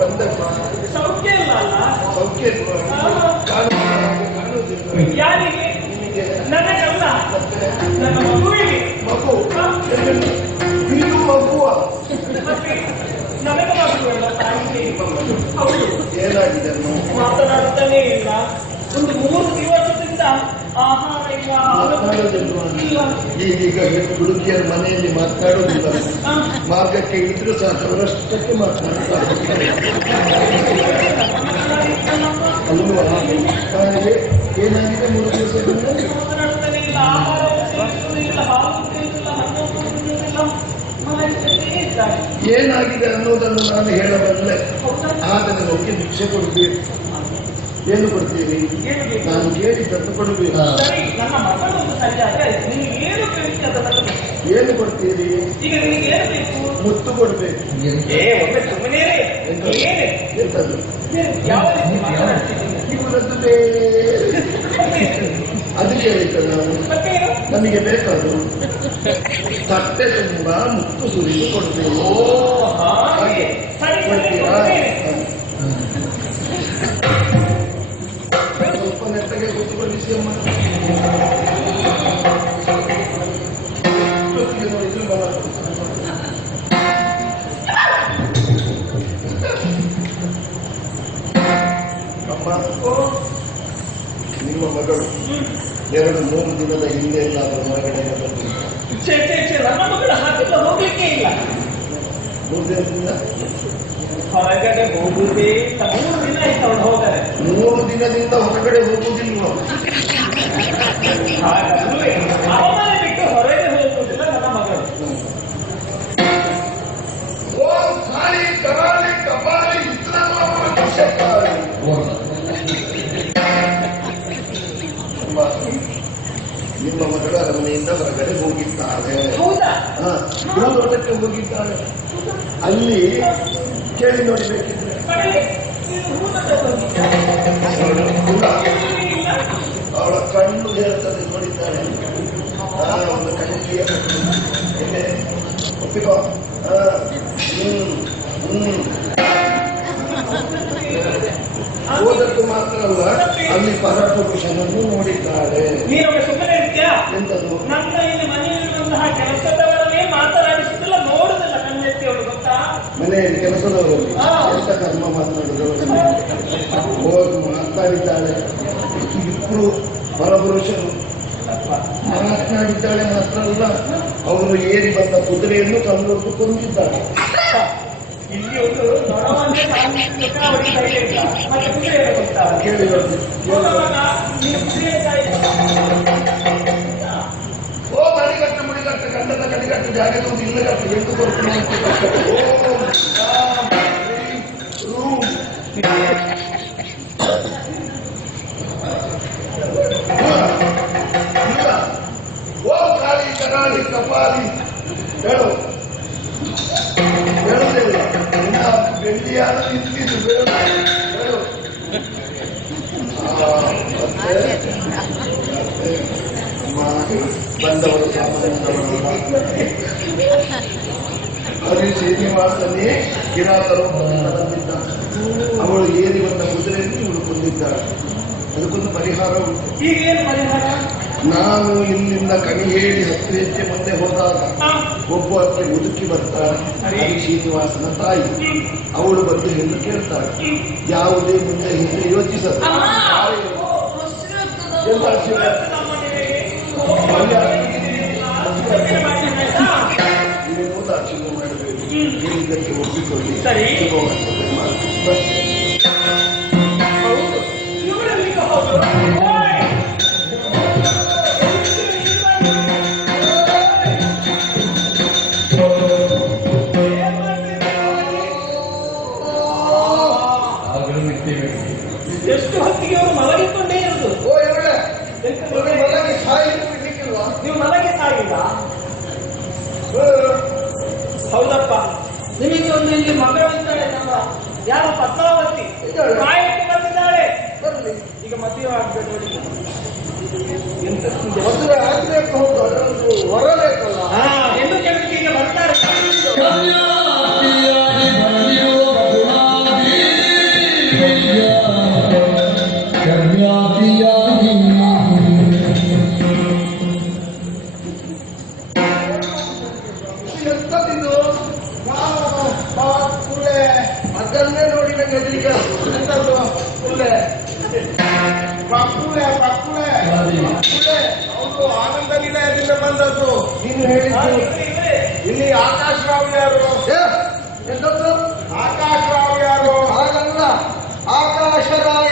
ಬಂದಮ್ಮ. ಸೌಖ್ಯ ಇಲ್ಲ ಅಲ್ಲ? ಸೌಖ್ಯ ಕಾಣುವುದಿಲ್ಲ. ಯಾರಿಗೆ? ನಿಮಗೆ. ನನಗಲ್ಲ, ನನ್ನ ಮಗುವಿಗೆ. ಮಗು ಇದು ಮಗುವ? ಮತ್ತೆ ನನಗೆ ಮಗುವಲ್ಲ ತಾಯಿಗೆ. ಹೌದು. ಏನಾಗಿದೆ? ಮಾತನಾಡುತ್ತಾನೇ ಇಲ್ಲ. ಒಂದು 3 ದಿವಸದಿಂದ ಆಹಾರ ಇಲ್ಲ, ಈಗೀಗ ಹುಡುಗಿಯರ ಮನೆಯಲ್ಲಿ ಮಾತನಾಡುವುದಿಲ್ಲ. ಮಾರ್ಗಕ್ಕೆ ಇಳಿದ್ರು ಸಹ ಅವರಷ್ಟಕ್ಕೆ ಮಾತನಾಡ್ತಾರೆ. ಅಲ್ವಾ? ಏನಾಗಿದೆ 3 ದಿವಸದಿಂದ? ಮಾತನಾಡುತ್ತಾನೆ ಇಲ್ಲ, ಆಹಾರ ಇಲ್ಲ, ಹಾಲು ಇಲ್ಲ, ಏನಾಗಿದೆ ಅನ್ನೋದನ್ನು ನಾನು ಹೇಳಬಲ್ಲೆ. ಆದರೆ ನನಗೆ ಭಿಕ್ಷೆ ಕೊಡಬೇಕು. ಏನು ಕೊಡ್ತೀರಿ? ನಾನು ಕೇಳಿದ್ದನ್ನು ಕೊಡಬೇಕು. ಏನು ಕೊಡ್ತೀರಿ? ಈಗ ನಿಮಗೆ ಏನು ಬೇಕು? ಮುತ್ತು ಕೊಡ್ಬೇಕು. ಸುಮ್ಮನೆ ಎಂತದ್ದು? ಯಾವ ರೀತಿ ಮಾತನಾಡ್ತಿದ್ದೀನಿ? ಇವರದ್ದು ಬೇರೆ. ಅದು ಕೇಳಿದ್ದಲ್ಲ ನಾನು. ನಮಗೆ ಬೇಕಾದ್ರು ತಟ್ಟೆ ತುಂಬ ಮುತ್ತು ಸುರಿದು ಕೊಡ್ಬೇಕು. ಕೊಡ್ತೀರಾ? ಸ್ವಲ್ಪ ನೆಟ್ಟಗೆ ಕೂತುಕೊಳ್ಳಿಸಿ ಅಮ್ಮ. ನೋಡಿದ್ರು ಬಹಳ ಅಮ್ಮ, ನಿಮ್ಮ ಮಗಳು 2-3 ದಿನದ ಹಿಂದೆ ಎಲ್ಲಾದ್ರೂ ಹೊರಗಡೆ ನನ್ನ ಮಗಳು ಹಾಕಿಲ್ಲ, ಹೋಗ್ಲಿಕ್ಕೆ ಇಲ್ಲ. 3 ದಿನದಿಂದ ಹೊರಗಡೆ ಹೋಗುದೇ 3 ದಿನ ಆಯ್ತು ಅವಳು ಹೋದರೆ. 3 ದಿನದಿಂದ ಹೊರಗಡೆ ಹೋಗುವುದಿಲ್ವ? ಅವಮನೆ ಬಿಟ್ಟು ಹೊರಗೆ ಹೋಗುವುದಿಲ್ಲ ನನ್ನ ಮಗಳು. ಓಂ ಕಾಳಿ ಕರಾಳಿ ಕಪಾಲಿ ನಿಮ್ಮ ಮಗಳ ಅರಮನೆಯಿಂದ ಹೊರಗಡೆ ಹೋಗಿದ್ದಾರೆ. ದೂರಕ್ಕೆ ಹೋಗಿದ್ದಾರೆ. ಅಲ್ಲಿ ಕೇಳಿ ನೋಡಬೇಕಿದ್ರೆ ಅವಳ ಕಣ್ಣು ಹೇಳ್ತದೆ. ನೋಡಿದ್ದಾಳೆ ಒಂದು ಕಣ್ಣಿಗೆ ಒಪ್ಪಿಕೋ. ಓದಕ್ಕೂ ಮಾತ್ರ ಅಲ್ಲ, ಅಲ್ಲಿ ಪರಪುರುಷನನ್ನು ನೋಡಿದ್ದಾಳೆ. ನೀನೊಮ್ಮೆ ಸುಮ್ಮನೆ ಇರ್ತೀಯಾ? ಎಂತದ್ದು? ನನ್ನ ಇಲ್ಲಿ ಮನೆಯಲ್ಲಿರುವಂತಹ ಕೆಲಸದವರನ್ನೇ ಮಾತನಾಡಿಸುತ್ತಿಲ್ಲ, ನೋಡುದಿಲ್ಲ ಕಣ್ಣೆತ್ತಿ ಅವಳು, ಗೊತ್ತಾ? ಮನೆಯಲ್ಲಿ ಕೆಲಸದವರಲ್ಲಿ ಎಂತ ಕರ್ಮ ಮಾತನಾಡಿದವರು ಹೋಗಿ ಮಾತಾಡಿದ್ದಾಳೆ. ಇಬ್ಬರು ಪರಪುರುಷರು ಮಾತನಾಡಿದ್ದಾಳೆ ಮಾತ್ರ ಅಲ್ಲ, ಅವರು ಏರಿ ಬಂದ ಕುದುರೆಯನ್ನು ಕಲ್ಲೊಟ್ಟು ಕೊಂದಿದ್ದಾಳೆ. ಇಲ್ಲಿ ಒಂದು ನೊಣವನ್ನೇ ಕೇಳಿ ಓ ಮಡಿಗಟ್ಟು ಮುಡಿಗಟ್ಟು ಗಂಡದ ಕಡಿಗಟ್ಟು ಜಾಗದ ಒಂದು ಇಲ್ಲಗಟ್ಟು ಎಂದು ಕೊಡ್ತೀನಿ. ಓ ಕಾಳಿ ಕರಾಳಿ ಕಪಾಲಿ ಹೇಳು. ಹೇಳುವುದಿಲ್ಲ. ಬೆಳ್ಳಿಯಾದ ನಿಂತಿದ್ದು ಹೇಳು. ಬಂದವರು ಹರಿ ಶ್ರೀನಿವಾಸನೇ ಕಿರಾತರು ಬಂದಿದ್ದ. ಅವಳು ಏರಿ ಬಂದ ಕುದುರೆಯನ್ನು ಇವಳು ಕೊಂದಿದ್ದಾಳೆ. ಅದಕ್ಕೊಂದು ಪರಿಹಾರ ಉಂಟು. ಈಗೇನು ಪರಿಹಾರ? ನಾನು ಇಲ್ಲಿಂದ ಕಣಿ ಹೇಳಿ 10 ಹೆಜ್ಜೆ ಮುಂದೆ ಹೋದಾಗ ಒಬ್ಬ ಅತ್ತೆ ಮುದುಕಿ ಬರ್ತಾಳೆ. ಹರಿ ಶ್ರೀನಿವಾಸನ ತಾಯಿ. ಅವಳು ಬಂದು ಹೆಣ್ಣು ಕೇಳ್ತಾಳೆ. ಯಾವುದೇ ಮುಂದೆ ಹಿಂದೆ ಯೋಚಿಸದ ದಾಕ್ಷಿಣ್ಯ ಮಾಡಬೇಕು. ಇದಕ್ಕೆ ಒಪ್ಪಿಕೊಳ್ಳಿ. ಸರಿ. ಎಷ್ಟು ಹೊತ್ತಿಗೆ ಅವರು ಮಲಗಿಕೊಂಡೇ ಇರುವುದು. ಮಲಗಿ ಸಾಯಿಲಿಕ್ಕಿಲ್ವಾ? ನೀವು ಮಲಗಿ ಸಾಯಿಲ್ಲ? ಹೌದಪ್ಪ. ನಿಮಗೆ ಒಂದು ಇಲ್ಲಿ ಮಗಳು ಇದ್ದಾಳೆ, ನಮ್ಮ ಯಾರು ಪದ್ಮಾವತಿ ಕಾಯಕ್ಕೆ ಬಂದಿದ್ದಾಳೆ. ಈಗ ಮದುವೆ ಆಗ್ಬೇಕು ನೋಡಿ. ಮದುವೆ ಆಗ್ಬೇಕು, ಅದೊಂದು ಹೊರಬೇಕಲ್ಲ. ಹೆಣ್ಣು ಕೆಳಗೆ ಈಗ ಬರ್ತಾರೆ. ಹೆದರಿಕೆ ಎಂತದ್ದು ಪುಲ್ಲೆ ಪಕ್ಕುಳೆ ಪಕ್ಕುಳೆ ಪಕ್ಕುಳೆ ಹೌದು ಆನಂದ ನಿಲಯದಿಂದ ಬಂದದ್ದು. ನೀನು ಹೇಳಿದ್ದು ಇಲ್ಲಿ ಆಕಾಶ್ ರಾವ್ ಯಾರು? ಎಂತದ್ದು? ಆಕಾಶ್ ರಾವ್ ಯಾರು? ಹಾಗಲ್ಲ, ಆಕಾಶರಾಯ.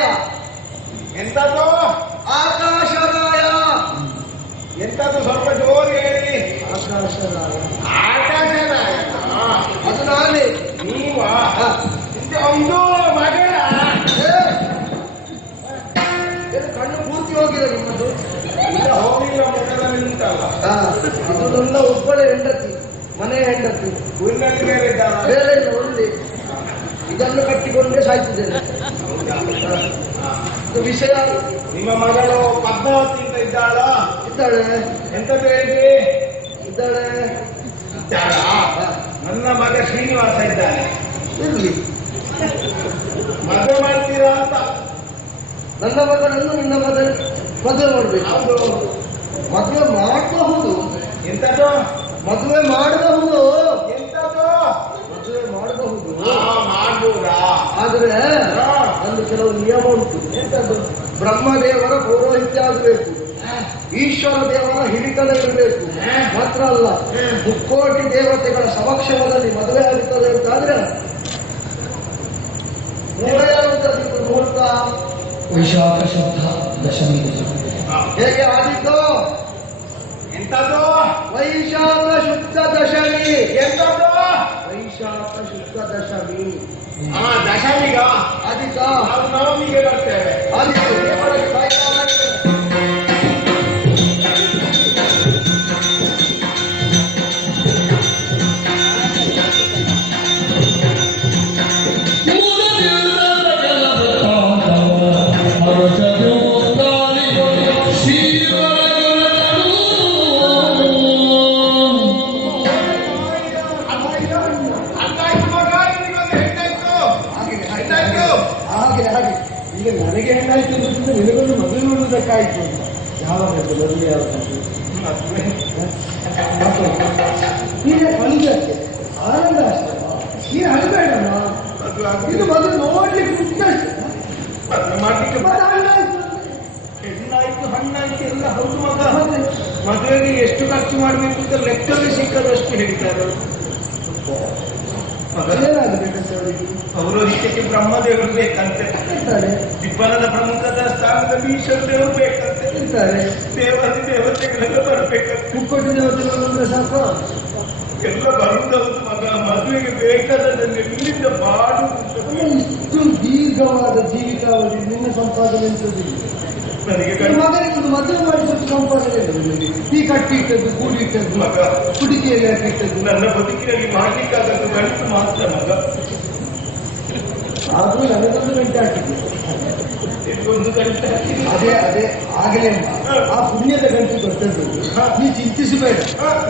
ಎಂತದ್ದು? ಆಕಾಶರಾಯ. ಎಂತದ್ದು ಸ್ವಲ್ಪ ಜೋರು ಹೇಳಿ. ಆಕಾಶರಾಯ. ಆಕಾಶರಾಯ ಅದು ನಾನೇ. ನೀವಾ? ಒಂದು ಮಗಳ ಕಣ್ಣು ಪೂರ್ತಿ ಹೋಗಿದೆ ನಿಮ್ಮದು. ಇಲ್ಲ ಹೋಗಿಲ್ಲ, ಮಗದಲ್ಲಿ ನಿಂತಲ್ಲ. ಇದು ನನ್ನ ಒಬ್ಬಳೆ ಹೆಂಡತಿ, ಮನೆ ಹೆಂಡತಿ. ಊರಿನಲ್ಲಿ ಬೇರೆ ಇದ್ದಾರ? ಬೇರೆ ಇಲ್ಲ, ಒಂದೇ. ಇದನ್ನು ಕಟ್ಟಿಕೊಂಡೇ ಸಾಯ್ತಿದ್ದೇನೆ. ವಿಷಯ ನಿಮ್ಮ ಮಗಳು ಪದ್ಮಾವತಿ ಅಂತ ಇದ್ದಾಳ? ಇದ್ದಾಳೆ. ಎಂತದ್ದು ಹೇಳಿ? ಇದ್ದಾಳೆ. ಇದ್ದಾಳ? ನನ್ನ ಮಗ ಶ್ರೀನಿವಾಸ ಇದ್ದಾನೆ. ಇರ್ಲಿ, ಮದುವೆ ಮಾಡ್ತೀರಾ ಅಂತ. ನನ್ನ ಮಗನನ್ನು ನಿನ್ನ ಮದುವೆ ಮಾಡಬೇಕು. ಹೌದು. ಮದುವೆ ಮಾಡಬಹುದು. ಎಂತದ್ದು? ಮದುವೆ ಮಾಡಬಹುದು. ಎಂತದ್ದು? ಮದುವೆ ಮಾಡಬಹುದು. ಮಾಡ್ಬೋದಾ? ಆದ್ರೆ ಒಂದು ಕೆಲವು ನಿಯಮ ಉಂಟು. ಎಂತದ್ದು? ಬ್ರಹ್ಮದೇವರ ಪೌರೋಹಿತ್ಯ ಆಗಬೇಕು, ಈಶ್ವರ ದೇವರ ಹಿಡಿತನ ಇರಬೇಕು. ಮಾತ್ರ ಅಲ್ಲ, ಮುಕ್ಕೋಟಿ ದೇವತೆಗಳ ಸಮಕ್ಷಮದಲ್ಲಿ ಮದುವೆ ಆಗುತ್ತದೆ ಅಂತಾದ್ರೆ ಮುಹೂರ್ತ ವೈಶಾಖ ಶುದ್ಧ ದಶಮಿ. ಹೇಗೆ ಆದಿತ್ತು? ಎಂತದ್ದು? ವೈಶಾಖ ಶುದ್ಧ ದಶಮಿ. ಎಂತದ್ದು? ವೈಶಾಖ ಶುದ್ಧ ದಶಮಿ. ದಶಮಿಗ ಆದಿತ್ತ? ನಾವು ನವಮಿಗೆ ಬರ್ತೇವೆ. ಆದಿತ್ತು. ಹಾಗೆ ಈಗ ನನಗೆ ಹೆಣ್ಣಾಯ್ತು ಅಂತ ನಿನಗೊಂದು ಮದುವೆ ನೋಡುವುದಕ್ಕಾಯ್ತು ಅಂತ. ಯಾವಾಗ ಮದುವೆ ಯಾವಾಗ ನೀನೇ ಕಲಿದಕ್ಕೆ ಆನಂದ ಅಷ್ಟೇ. ನೀನು ಅಳಬೇಡಮ್ಮ, ಇದು ಮದುವೆ ನೋಡ್ಲಿಕ್ಕೆ ಮುಖ್ಯ ಅಷ್ಟೇ. ಮಾಡ್ಲಿಕ್ಕೆ ಹೆಣ್ಣಾಯ್ತು ಹಣ್ಣಾಯ್ತು ಎಲ್ಲ ಹೌದು ಮಗ. ಮದುವೆಗೆ ಎಷ್ಟು ಖರ್ಚು ಮಾಡಬೇಕು ಅಂತ ಲೆಕ್ಕವೇ ಸಿಕ್ಕದಷ್ಟು ಹೇಳ್ತಾರೆ. ಪೌರೋಹಿತ್ಯಕ್ಕೆ ಬ್ರಹ್ಮದೇವರು ಬೇಕಂತೆ. ದಿಬ್ಬನದ ಪ್ರಮುಖದ ಸ್ಥಾನದಲ್ಲಿ ಈಶ್ವರ ದೇವರು ಬೇಕಂತೆ. ದೇವಾದಿ ದೇವತೆಗಳೆಲ್ಲ ಬರ್ಬೇಕಂತೆ. ಮುಕ್ಕೋಟಿ ದೇವತೆಗಳು ಸಾಕು, ಎಲ್ಲ ಬರುವುದೌದು ಮಗ. ಮದುವೆಗೆ ಬೇಕಾದದನ್ನು ಎಲ್ಲಿಂದ ಬಾಡು. ಇಷ್ಟು ದೀರ್ಘವಾದ ಜೀವಿತಾವಧಿ ನಿನ್ನ ಸಂಪಾದನೆ ನನಗೆ ಮಗನಿಗೆ ಮದುವೆ ಮಾಡಿಸೋದು ಸಂಪಾದನೆ ಇಲ್ಲ. ಈ ಕಟ್ಟಿ ಇಟ್ಟದ್ದು, ಕೂಡಿ ಇಟ್ಟದ್ದು, ಮಗ ಕುಡಿಕೆಯಲ್ಲಿ ಹಾಕಿಟ್ಟದ್ದು. ನನ್ನ ಬದುಕಿನಲ್ಲಿ ಮಾಡ್ಲಿಕ್ಕಾಗದ್ದು ಗಂಟು ಮಾತ್ರ ಮಗ. ಆದ್ರೂ ನನಗೊಂದು ಗಂಟೆ ಹಾಕಿದ್ದೆ. ಒಂದು ಗಂಟೆ ಅದೇ ಅದೇ ಆಗಲೇ ಆ ಪುಣ್ಯದ ಗಂಟೆ ದೊಡ್ಡದ್ದು. ನೀ ಚಿಂತಿಸಬೇಡ.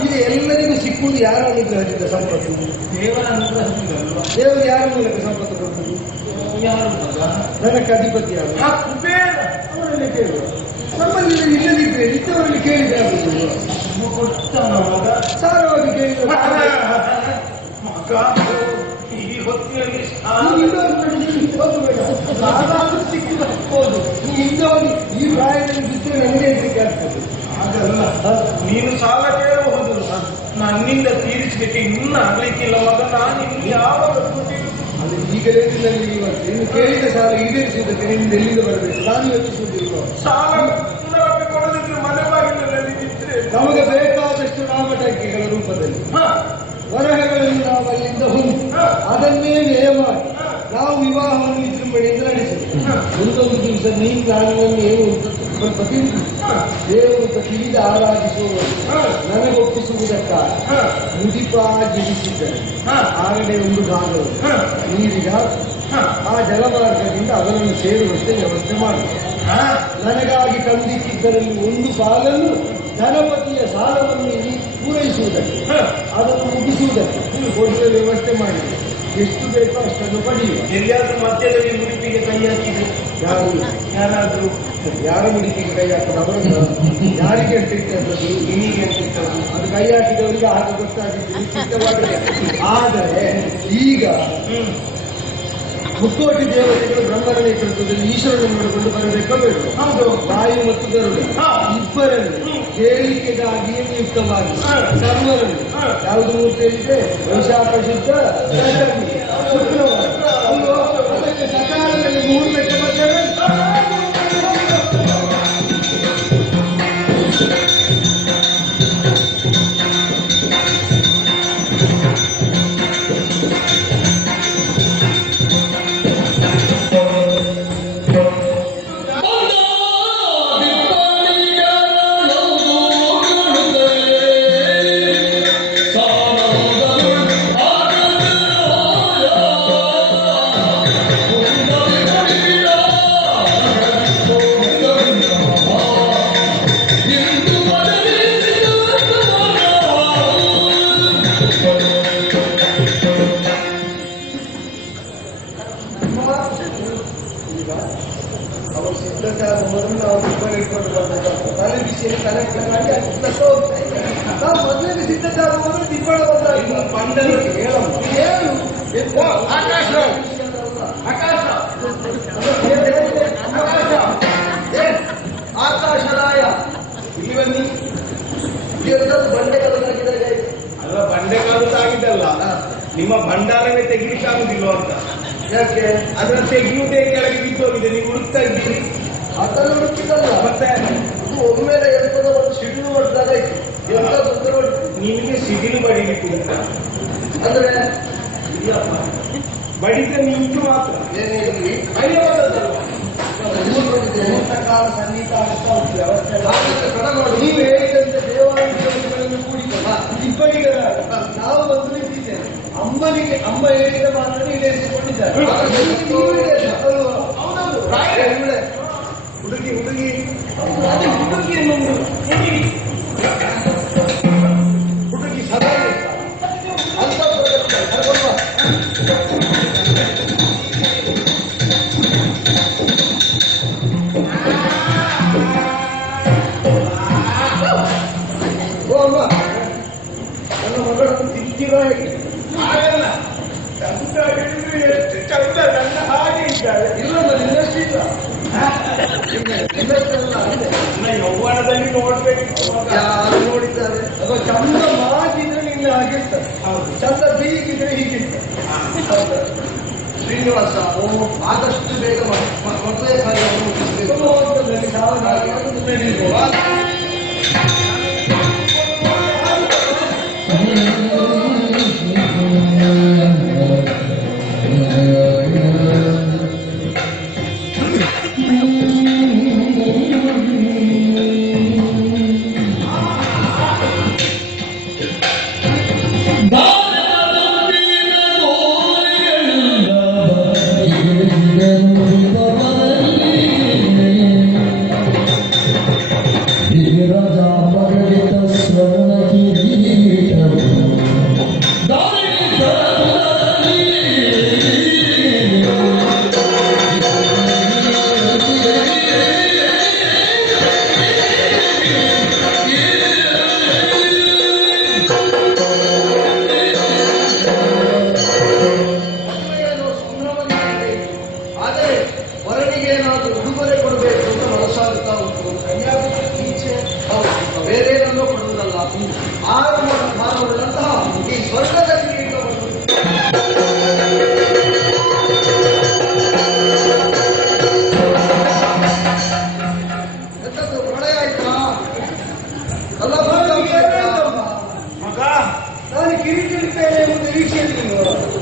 ಈಗ ಎಲ್ಲರಿಗೂ ಸಿಕ್ಕುವುದು ಯಾರ ಅನುಗ್ರಹದಿಂದ ಸಂಪತ್ತು? ದೇವರ ಅನುಗ್ರಹದಿಂದಲ್ವಾ? ದೇವರು ಯಾರ ಮೂಲಕ ಸಂಪತ್ತು ಕೊಡುವುದು? ಯಾರು ಮಗ? ನನಗೆ ಅಧಿಪತಿ ಯಾರು? ಕುಬೇರ. ಅವರಲ್ಲಿ ಕೇಳುವ. ನಮ್ಮಲ್ಲಿ ಇಲ್ಲದಿದ್ರೆ ಇದ್ದವರಲ್ಲಿ ಕೇಳಿದ್ರೆ ಆಗುವುದು. ಕೊಡ್ತಾನ ಮಗ. ಸಾರವಾಗಿ ಕೇಳಿದ ಮಗ ಈ ಹೊತ್ತಿನಲ್ಲಿ ಸಿಕ್ಕಿಬಹುದು. ನೀ ಇದ್ದವನು ಈ ಪ್ರಾಯದಲ್ಲಿ ಬಿಟ್ಟರೆ ನನಗೆ ಹೆದರಿಕೆ ಆಗ್ತದೆ. ಹಾಗಲ್ಲ, ನೀನು ಸಾಲ ಕೇಳಬಹುದು, ನನ್ನಿಂದ ತೀರಿಸಲಿಕ್ಕೆ ಇನ್ನ ಆಗ್ಲಿಕ್ಕಿಲ್ಲ ಮಗ. ನಾನು ಇನ್ನು ಯಾವಾಗ ಅದು ಈಗಲೇ ನೀನು ಕೇಳಿದ ಸಾಲ ಈಡೇರಿಸುವುದಕ್ಕೆ ನಿಮ್ದು ಎಲ್ಲಿಂದ ಬರಬೇಕು? ನಾನು ಯೋಚಿಸುವುದಿಲ್ಲ. ಸಾಲ ಪುನರಪಿ ಕೊಡೋದಿದ್ರೆ ಮನೆ ಬಾಗಿಲಿನಲ್ಲಿ ನಿಂತರೆ ನಮಗೆ ಬೇಕಾದಷ್ಟು ನಾಮಟಂಕಿಗಳ ರೂಪದಲ್ಲಿ ವರಹಗಳನ್ನು ನಾವು ಅಲ್ಲಿಂದ ಹೊಂದಿ ಅದನ್ನೇ ವ್ಯಯ ಮಾಡಿ ನಾವು ವಿವಾಹವನ್ನು ವಿಜೃಂಭಣೆಯಿಂದ ನಡೆಸಿದೆ. ಒಂದೊಂದು ದಿವಸ ನೀನು ನಾನು ಏನು ಸ್ವಲ್ಪ ತಿಂದು ದೇವರು ತಿಳಿದು ಆರಾಧಿಸುವವರು ನನಗೆ ಒಪ್ಪಿಸುವುದಕ್ಕಾಗಿ ಮುಡಿಪಾಗಿರಿಸಿದ್ದರೆ ಆಗಲೇ ಒಂದು ಭಾಗವು ನೀರಿಗ ಆ ಜಲಮಾರ್ಗದಿಂದ ಅದನ್ನು ಸೇರುವಂತೆ ವ್ಯವಸ್ಥೆ ಮಾಡಿ ನನಗಾಗಿ ತಂದಿಟ್ಟಿದ್ದರಲ್ಲಿ ಒಂದು ಸಾಲನ್ನು ಧನಪತಿಯ ಸಾಲವನ್ನು ಪೂರೈಸುವುದಕ್ಕೆ ಅದನ್ನು ಮುಗಿಸುವುದಕ್ಕೆ ಕೊಡುವ ವ್ಯವಸ್ಥೆ ಮಾಡಿದೆ. ಎಷ್ಟು ಬೇಕೋ ಅಷ್ಟನ್ನು ಪಡೆಯುವ. ಎಲ್ಲಿಯಾದ್ರೂ ಮಧ್ಯದಲ್ಲಿ ಮುಡಿಪಿಗೆ ಕೈ ಹಾಕಿದ್ರು ಯಾರಾದ್ರೂ ಯಾರ ಮುಡಿಪಿಗೆ ಕೈ ಹಾಕೋದು ಅವರನ್ನು ಯಾರಿಗೆ ಅಂತ ಇಟ್ಟದ್ದು? ನಿನಗೆ ಅಂತ ಇಟ್ಟದ್ದು. ಅದು ಕೈ ಹಾಕಿದವರಿಗೆ ಆಗ ಗೊತ್ತಾಗಿದ್ದು ಚಿತ್ತವಾಗಿದೆ. ಆದರೆ ಈಗ ಮುಕ್ಕೋಟಿ ದೇವತೆಗಳು ಬ್ರಹ್ಮನ ನೇತೃತ್ವದಲ್ಲಿ ಈಶ್ವರನನ್ನು ನೋಡಿಕೊಂಡು ಬರಬೇಕಾ ಬೇಡ? ಹೌದು. ವಾಯು ಮತ್ತು ಗರುಡ ಇಬ್ಬರನ್ನು ಹೇಳಿಕೆಗಾಗಿ ನಿಯುಕ್ತವಾಗಿ ಸರ್ವರನ್ನು ಯಾವುದು ಮೂರ್ತಿಯಲ್ಲಿದೆ? ವೈಶಾಖ ಶುದ್ಧ ದಶಮಿ ಶುಕ್ರವಾರ. ಅಲ್ವೋ? ಅದಕ್ಕೆ ಸಕಾಲದಲ್ಲಿ ಮುಹೂರ್ತಕ್ಕೆ ಬರ್ತೇವೆ. ಅವರು ಸಿದ್ಧತೆ ಆದ ಮೊದಲು ನಾವು ಇಬ್ಬರು ಇಟ್ಕೊಂಡು ಬರ್ಬೇಕಾಗ್ತದೆ. ತಲೆ ಬಿಸಿಯಲ್ಲಿ ಕಲೆಕ್ಟ್ ಮಾಡಿ ಅದು ಪುಸ್ತಕ ಹೋಗ್ತಾ ಇದೆ. ನಾವು ಮೊದಲೇ ಸಿದ್ಧತೆ ಆದ ಮೊದಲು ತಿಪ್ಪಳ ಬಂದಾಗ ಬಂಡಲು ಏನು ಆಕಾಶ ಆಕಾಶ ಆಕಾಶರಾಯ ಇಲ್ಲಿ ಬನ್ನಿ. ಬಂಡೆಗಾಗಿದ್ದಾಗ ಅಲ್ಲ, ಬಂಡೆಕಾಲು ಆಗಿದ್ದಲ್ಲ, ನಿಮ್ಮ ಭಂಡಾರವೇ ತೆಗಿಲಿಕ್ಕೆ ಆಗುದಿಲ್ಲ ಅಂತ. ಯಾಕೆ ಅದರ ತೆಗೆಯುವುದೇ ಕೆಳಗೆ ಬಿದ್ದೋಗಿದೆ, ನೀವು ಹುಡುಕ್ತಾ ಇದ್ದೀರಿ. ಅದನ್ನು ಹುಡುಕಿದಲ್ಲ, ಮತ್ತೆ ಇದು ಒಮ್ಮೆಲೆ ಎಂತದ ಒಂದು ಸಿಡಿಲು ಹೊಡೆದಾಗ ಆಯ್ತು. ಎಂತ ತೊಂದರೆ ಹೊಡ್ತು ನಿಮಗೆ ಸಿಡಿಲು ಬಡಿಲಿಕ್ಕೆ ಉಂಟ ಅಂದ್ರೆ ಇಲ್ಲಪ್ಪ, ಬಡಿದ ನಿಂತು ಮಾತ್ರ ಏನಿರಲಿ ಬಡಿಯೋದಲ್ಲ. ಕಾಲ ಸಂಗೀತ ಆಗ್ತಾ ಉಂಟು ವ್ಯವಸ್ಥೆ. ನೀವು ಹೇಳಿದಂತೆ ದೇವಾಲಯಗಳನ್ನು ಕೂಡಿಕೊಂಡು ಇಬ್ಬರಿಗರ ನಾವು ಬಂದು ನಿಂತಿದ್ದೇವೆ. ಅಮ್ಮನಿಗೆ ಅಮ್ಮ ಹೇಳಿದ ಮಾತನ್ನು ಈಡೇರಿಸಿಕೊಂಡಿದ್ದಾರೆ. ಹುಡುಗಿ ಹುಡುಗಿ ಅದೇ ಹುಡುಗಿಯನ್ನು ಹುಡುಗಿ ಸದಾ ಅಂತ ಓ ಅಮ್ಮ, ನನ್ನ ಮಗಳನ್ನು ತಿಂತೀರ ಹೇಗೆ? ಆಗಲ್ಲ. ಚಂದ ಹಿಡಿದು ಎಷ್ಟು ಚಂದ ನನ್ನ ಹಾಗೆ ಇದ್ದಾಳೆ. ಇಲ್ಲ ನಾನು ಇನ್ನಷ್ಟು ಇಲ್ಲ ಇನ್ನಷ್ಟೆಲ್ಲ ಇದೆ. ನನ್ನ ಯೌವನದಲ್ಲಿ ನೋಡ್ಬೇಕು. ಯಾರು ನೋಡಿದ್ದಾರೆ? ಅದು ಚಂದ ಮಾಗಿದ್ರೆ ನಿನ್ನ ಹಾಗಿರ್ತಾರೆ, ಹೌದು. ಚಂದ ಬೀಗಿದ್ರೆ ಹೀಗಿರ್ತಾರೆ. ಹೌದಾ? ಶ್ರೀನಿವಾಸ, ಅವನು ಆದಷ್ಟು ಬೇಗ ಮದುವೆ ಕಾರ್ಯವನ್ನು ಮುಗಿಸಬೇಕು. ಸಾವಧಾನವಾಗಿ ನಡೆಯುವ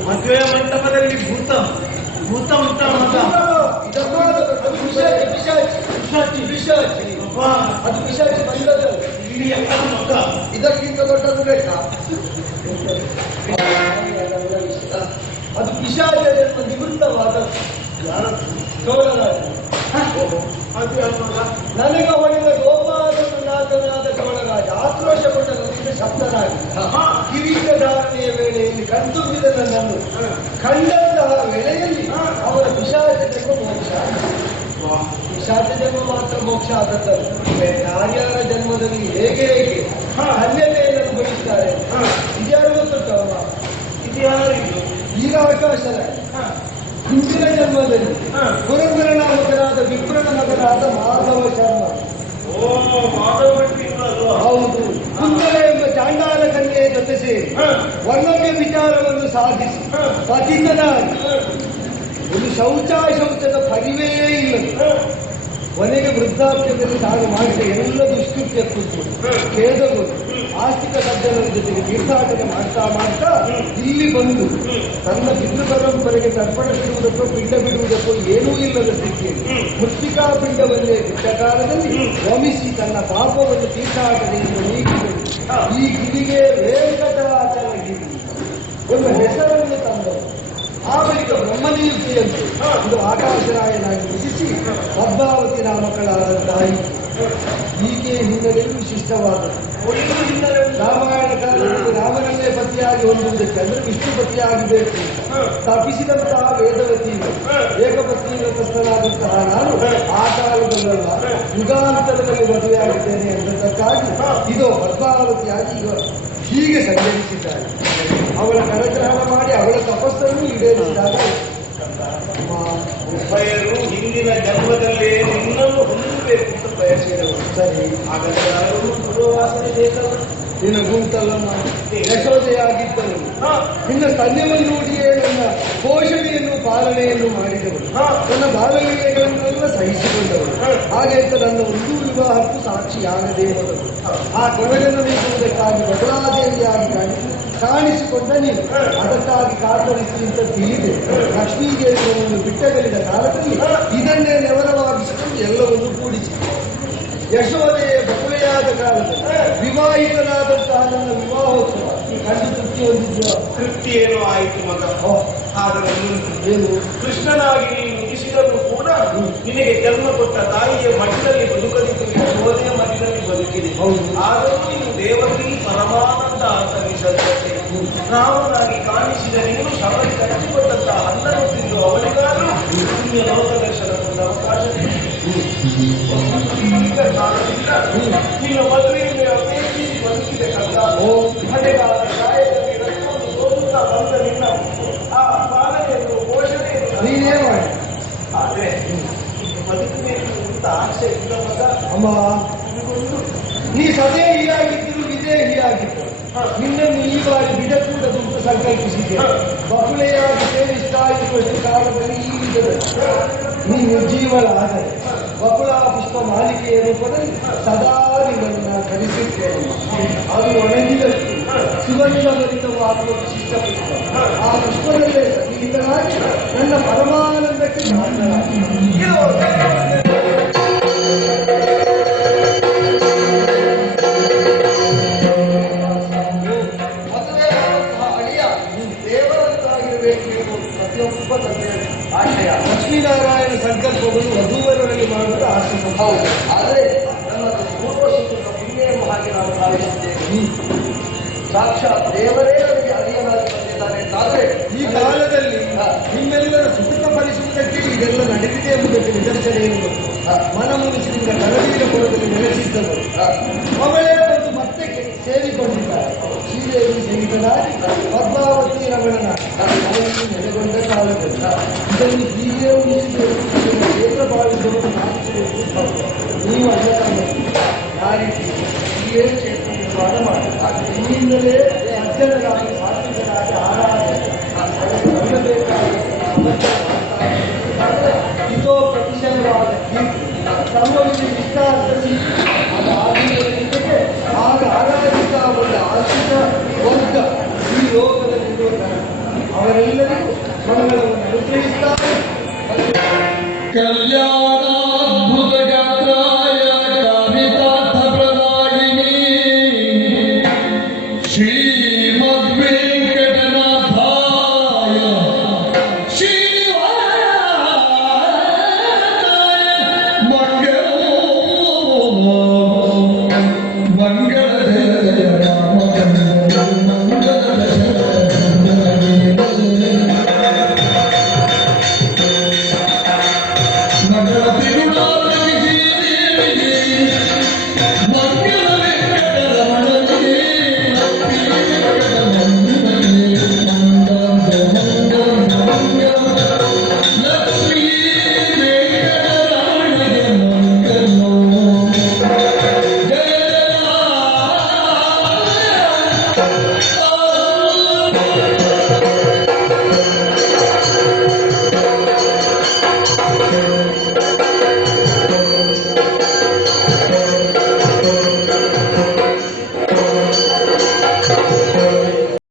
ಮದುವೆ ಮಂಟಪದಲ್ಲಿ ಭೂತ ಭೂತ ಉಂಟ ಮಗ. ಅದು ಪಿಶಾಚಿ ಬಂದದ್ದು ಇಲ್ಲಿ ಎಲ್ಲ ಮಗ. ಇದಕ್ಕಿಂತ ದೊಡ್ಡದು ಬೇಕಾ? ಅದು ಪಿಶಾಚಿಯ ಜನ್ಮ ನಿವೃತ್ತವಾದ ಚೋಳರಾಜ. ಅದು ಯಾರು ಮಗ? ನನಗೆ ಹೊಡೆದ ಗೋಪಾಲನಾಥನಾದ ಚೋಳರಾಜ ಆಕ್ರೋಶಗೊಂಡ ನನಗೆ ಶಬ್ದರಾಗಿ ಕಿರೀಟ ಧಾರಣೆಯ ವೇಳೆಯಲ್ಲಿ ಕಣ್ತುಂಬಿದ ನನ್ನನ್ನು ಕಂಡಂತಹ ವೇಳೆಯಲ್ಲಿ ಅವರ ಪಿಶಾಚ ಜನ್ಮ ಮೋಕ್ಷ. ಪಿಶಾಚ ಜನ್ಮ ಮಾತ್ರ ಮೋಕ್ಷ ಆದದ್ದಲ್ಲ, ಯಾರ್ಯಾರ ಜನ್ಮದಲ್ಲಿ ಹೇಗೆ ಹೇಗೆ ಅನ್ಯತೆಯನ್ನು ಅನುಭವಿಸ್ತಾರೆ ಇದ್ಯಾರು ಗೊತ್ತುಂಟವ? ಇದು ಯಾರು? ಈಗ ಆಕಾಶ ಹಿಂದಿನ ಜನ್ಮದಲ್ಲಿ ಪುರಂದರನ ಮಗನಾದ ವಿಪ್ರನ ಮಗನಾದ ಮಾಧವ ಶರ್ಮ. ಹೌದು. ಕುಂದರ ಎಂಬ ಚಾಂಡಾಲ ಕನ್ಯೆಯ ಜೊತೆ ಸೇರಿ ವರ್ಣಮ್ಯ ವಿಚಾರವನ್ನು ಸಾಧಿಸಿ ಪತಿತನಾಗಿ ಒಂದು ಶೌಚದ ಪರಿವೆಯೇ ಇಲ್ಲ. ಕೊನೆಗೆ ವೃದ್ಧಾಪ್ಯದಲ್ಲಿ ನಾನು ಮಾಡಿದ ಎಲ್ಲ ದುಷ್ಕೃತ್ಯಕ್ಕೂ ಖೇದಗಳು ಆಸ್ತಿಕ ಸಜ್ಜನರ ಜೊತೆಗೆ ತೀರ್ಥಾಟನೆ ಮಾಡ್ತಾ ಇಲ್ಲಿ ಬಂದು ತನ್ನ ಪಿತೃ ಪರಂಪರೆಗೆ ತರ್ಪಣ ಬಿಡುವುದಕ್ಕೋ ಪಿಂಡ ಬಿಡುವುದಕ್ಕೋ ಏನೂ ಇಲ್ಲದ ಸ್ಥಿತಿಯಲ್ಲಿ ಮೃತ್ತಿಕಾ ಪಿಂಡವನ್ನೇ ಬಿಟ್ಟ ಕಾಲದಲ್ಲಿ ರಮಿಸಿ ತನ್ನ ಪಾಪವನ್ನು ತೀರ್ಥಾಟನೆಯಿಂದ ನೀಗಿದರು. ಈ ಗಿರಿಗೆ ವೇಂಕಟಾಚಲಗಿರಿ ಒಂದು ಹೆಸರನ್ನು ತಂದರು. ಆ ಬಳಿಕ ಬ್ರಹ್ಮನಿಯುಕ್ತಿಯಂತೆ ಇದು ಆಕಾಶರಾಯನಾಗಿ ವಿಧಿಸಿ ಪದ್ಮಾವತಿ ನಾಮಕಳಾದಂತಹ ಈಕೆ ಹಿನ್ನೆಲೆಯೂ ವಿಶಿಷ್ಟವಾದದ್ದು. ರಾಮಾಯಣ ಕಾಲದಲ್ಲಿ ರಾಮನನ್ನೇ ಪತಿಯಾಗಿ ಹೊಂದುವುದಕ್ಕೆ ಅಂದರೆ ವಿಷ್ಣು ಪತಿಯಾಗಬೇಕು ತಪ್ಪಿಸಿದಂತಹ ವೇದವತಿ ಏಕಪತ್ನಿ ವ್ರತಸ್ಥನಾದಂತಹ ನಾನು ಆ ಕಾಲದಲ್ಲ ಯುಗಾಂತರದಲ್ಲಿ ಮದುವೆಯಾಗಿದ್ದೇನೆ ಎಂಬುದಕ್ಕಾಗಿ ಇದು ಪದ್ಮಾವತಿಯಾಗಿ ಹೀಗೆ ಸಂಚರಿಸಿದ್ದಾರೆ. ಅವಳ ಕರಗ್ರಹಣ ಮಾಡಿ ಅವಳ ತಪಸ್ಸನ್ನು ಈಡೇರಿಸಿದಾಗ ಉಭಯರು ಹಿಂದಿನ ಜನ್ಮದಲ್ಲೇ ನಿನ್ನನ್ನು ಹೊಂದಬೇಕು ಅಂತ ಬಯಸಿದವರು. ಸರಿ, ಹಾಗಾದರೆ ಯಾರು ಪೂರ್ವವಾಸನೆ ಬೇಕಲ್ಲ? ನಿನ್ನ ಗುಂಟಲ್ಲಮ್ಮ ಯಶೋದೆಯಾಗಿದ್ದವರು ನಿನ್ನ ಸ್ತನ್ಯವನ್ನು ನೋಡಿಯೇ ನನ್ನ ಪೋಷಣೆಯನ್ನು ಪಾಲನೆಯನ್ನು ಮಾಡಿದವರು, ನನ್ನ ಬಾಲಲೀಲೆಗಳನ್ನೆಲ್ಲ ಸಹಿಸಿಕೊಂಡವರು. ಹಾಗೆ ಅಂತ ನನ್ನ ಒಂದು ವಿವಾಹಕ್ಕೂ ಸಾಕ್ಷಿಯಾಗದೇ ಹೋದವರು. ಆ ಕೊಳಗನ್ನು ನೀಡುವುದಕ್ಕಾಗಿ ಬದಲಾದೇವಿಯಾಗಿ ಕಾಣಿಸಿಕೊಂಡ ನೀನು ಅದಕ್ಕಾಗಿ ಕಾತರಿಸಿ ಅಂತ ತಿಳಿದೆ. ಲಕ್ಷ್ಮೀದೇವಿಯನ್ನು ಬಿಟ್ಟಗಲಿದ ಕಾಲದಲ್ಲಿ ಇದನ್ನೇ ನೆವರವಾಗಿಸಿಕೊಂಡು ಎಲ್ಲವನ್ನು ಕೂಡಿಸಿ ಯಶೋದೆಯ ಬದುವೆಯಾದ ಕಾಲದಲ್ಲಿ ವಿವಾಹಿತನಾದಂತಹ ನನ್ನ ವಿವಾಹೋತ್ಸವ ಕಂಡು ತೃಪ್ತಿ ಹೊಂದಿದ್ದ. ತೃಪ್ತಿ ಏನೋ ಆಯಿತು ಮಗ. ಆದರೆ ಏನು ಕೃಷ್ಣನಾಗಿ ನೀನು ಮುಗಿಸಿದರೂ ಕೂಡ ನಿನಗೆ ಜನ್ಮ ಕೊಟ್ಟ ತಾಯಿಯ ಮಠದಲ್ಲಿ ಬದುಕದಿದ್ದು ಯಶೋದೆಯ ಮಠದಲ್ಲಿ ಬದುಕಿದೆ. ಆದರೂ ನೀನು ದೇವರಲ್ಲಿ ಪರಮಾನಂದ ಅಂತನಿಸತ್ತೆ. ರಾಮನಾಗಿ ಕಾಣಿಸಿದ ನೀನು ಶಬರಿ ಕಟ್ಟಿಕೊಟ್ಟಂತಹ ಅನ್ನನ್ನು ತಿಂದು ಅವಳಿಗಾದರೂ ಪುಣ್ಯ ಲೋಕದರ್ಶನದ ಅವಕಾಶ ನಿನ್ನ ಮದುವೆಯನ್ನು ಅಪೇಕ್ಷಿಸಿ ಬದುಕಿದೆ ಕಂದ. ಹಳೆಗಾದ ಗಾಯದಲ್ಲಿ ರಕ್ತವನ್ನು ಸೋಲುತ್ತಾ ಬಂದ ನಿನ್ನ ಆ ಪಾಲನೆಯನ್ನು ಪೋಷಣೆಯನ್ನು ನೀನೇ ಮಾಡಿ. ಆದ್ರೆ ಬದುಕಬೇಕು ಅಂತ ಆಸೆ ಇಲ್ಲ ಮಗ. ಅಮ್ಮ, ನೀ ಸದೇ ಹೀಯಾಗಿದ್ದರು ಇದೇ ಹೀಯಾಗಿದ್ದರು. ನಿನ್ನನ್ನು ಈ ಬಾರಿ ಬಿಡಕೂಡದು ಅಂತ ಸಂಕಲ್ಪಿಸಿದ್ದೆ. ಬಕುಳೆಯಾಗಿ ಸೇರಿಸ್ತಾಯಿರುವಷ್ಟು ಕಾಲದಲ್ಲಿ ಈ ವಿಧದಲ್ಲಿ ನೀ ನಿರ್ಜೀವಳಾದರೆ ಬಕುಳಾ ಪುಷ್ಪ ಮಾಲಿಕೆಯ ರೂಪದಲ್ಲಿ ಸದಾ ನಿನ್ನನ್ನು ಧರಿಸಿದ್ದೇನೆ. ಅದು ಒಣಗಿದಷ್ಟು ಸುಗಂಧಭರಿತವಾಗುವ ವಿಶಿಷ್ಟ ಪುಷ್ಪ. ಆ ಪುಷ್ಪದಲ್ಲೇ ಸತೀತನಾಗಿ ನನ್ನ ಪರಮಾನಂದಕ್ಕೆ ಕಾರಣನಾಗಿ ಪ್ರತಿಯೊಬ್ಬ ತಂದೆಯ ಆಶಯ. ಲಕ್ಷ್ಮೀನಾರಾಯಣ ಸಂಕಲ್ಪವನ್ನು ವಧೂವರರಲ್ಲಿ ಮಾಡುವುದು ಆಶಯ. ಹೌದು, ಆದರೆ ನನ್ನದು ಪೂರ್ವಸೂತ್ರ ಪುಣ್ಯವನ್ನು ಹಾಗೆ ನಾನು ಭಾವಿಸುತ್ತೇನೆ. ಸಾಕ್ಷಾತ್ ದೇವರೇ ನನಗೆ ಅರಿಯನಾಗಿ ಬಂದಿದ್ದಾನೆ ಅಂತಾದರೆ ಈ ಕಾಲದಲ್ಲಿ ನಿಮ್ಮೆಲ್ಲರ ಸುಖ ಫಲಿಸುವುದಕ್ಕೆ ಇದೆಲ್ಲ ನಡೆದಿದೆ ಎಂಬುದಕ್ಕೆ ನಿದರ್ಶನ ಏನು? ಮನಮುನಿಸಿದ ಕರವೀರಪುರದಲ್ಲಿ ನೆಲೆಸಿದ್ದವರು ಅವಳೇ ಬಂದು ಮತ್ತೆ ಸೇರಿಕೊಂಡಿದ್ದಾರೆ. ಶ್ರೀದೇವಿ ಸಹಿತನಾಗಿ ಪದ್ಮಾವತಿ ರಮಣನ ಅವರಿಗೆ ನೆಲೆಗೊಂಡ ಕಾಲದಲ್ಲಿ ಇದನ್ನು ಹೀಗೆ ಉಳಿಸಬೇಕು, ಕ್ಷೇತ್ರ ಭಾವಿಸುವುದು ಮಾಡಿಸಬೇಕು. ನೀವು ಅಲ್ಲ ಯಾರಿಗೆ ಹೀಗೆ ಕ್ಷೇತ್ರ ನಿರ್ಮಾಣ ಮಾಡಿ ಇಲ್ಲಿಂದಲೇ ಅಜ್ಜನರಾಗಿ ಸಾತ್ವಿಕರಾಗಿ ಇದೋ ಪ್ರತಿಶತವಾದ ಕೀರ್ತಿ ಸರ್ವವಿಧ ಇಷ್ಟಾರ್ಥಿ ಅದು ಆಗಿರುವುದಕ್ಕೆ ಆಗ ಆರಾಧಿತ ಒಂದು ಆಶ್ರಿತ ವರ್ಗ ಈ ಲೋಕದಲ್ಲಿರುವುದನ್ನು ಅವರೆಲ್ಲರಿಗೂ ಮನಗಳನ್ನು ಅನುಗ್ರಹಿಸುತ್ತಾರೆ. ಕಲ್ಯಾಣ